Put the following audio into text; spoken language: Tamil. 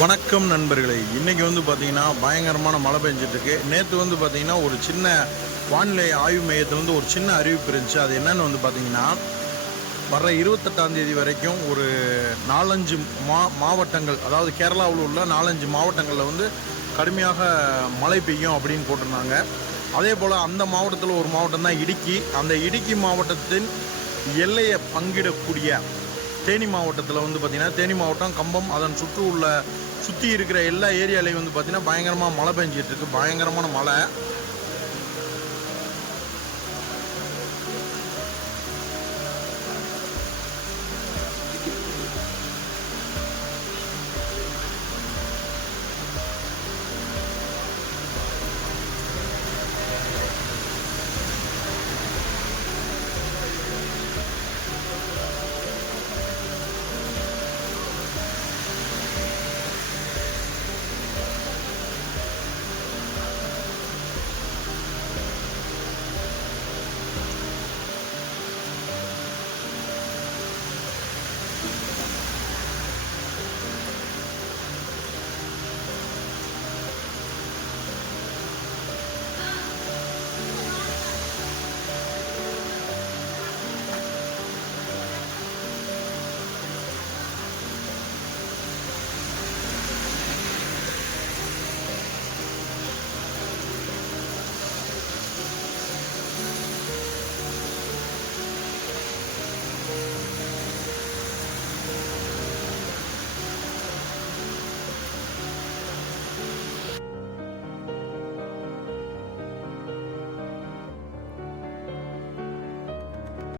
வணக்கம் நண்பர்களே. இன்றைக்கி வந்து பார்த்திங்கன்னா பயங்கரமான மழை பெஞ்சிட்ருக்கு. நேற்று வந்து பார்த்திங்கன்னா ஒரு சின்ன வானிலை ஆய்வு மையத்திலேருந்து ஒரு சின்ன அறிவிப்பு இருந்துச்சு. அது என்னென்னு வந்து பார்த்திங்கன்னா, வர்ற 28ஆம் தேதி வரைக்கும் ஒரு 4-5 மாவட்டங்கள், அதாவது கேரளாவில் உள்ள 4-5 மாவட்டங்களில் வந்து கடுமையாக மழை பெய்யும் அப்படின்னு போட்டிருந்தாங்க. அதே போல் அந்த மாவட்டத்தில் ஒரு மாவட்டம் தான் இடுக்கி. அந்த இடுக்கி மாவட்டத்தின் எல்லையை பங்கிடக்கூடிய தேனி மாவட்டத்தில் வந்து பார்த்திங்கன்னா, தேனி மாவட்டம், கம்பம், அதன் சுற்றி இருக்கிற எல்லா ஏரியாலையும் வந்து பார்த்திங்கன்னா பயங்கரமாக மழை பெஞ்சிகிட்ருக்கு. பயங்கரமான மழை.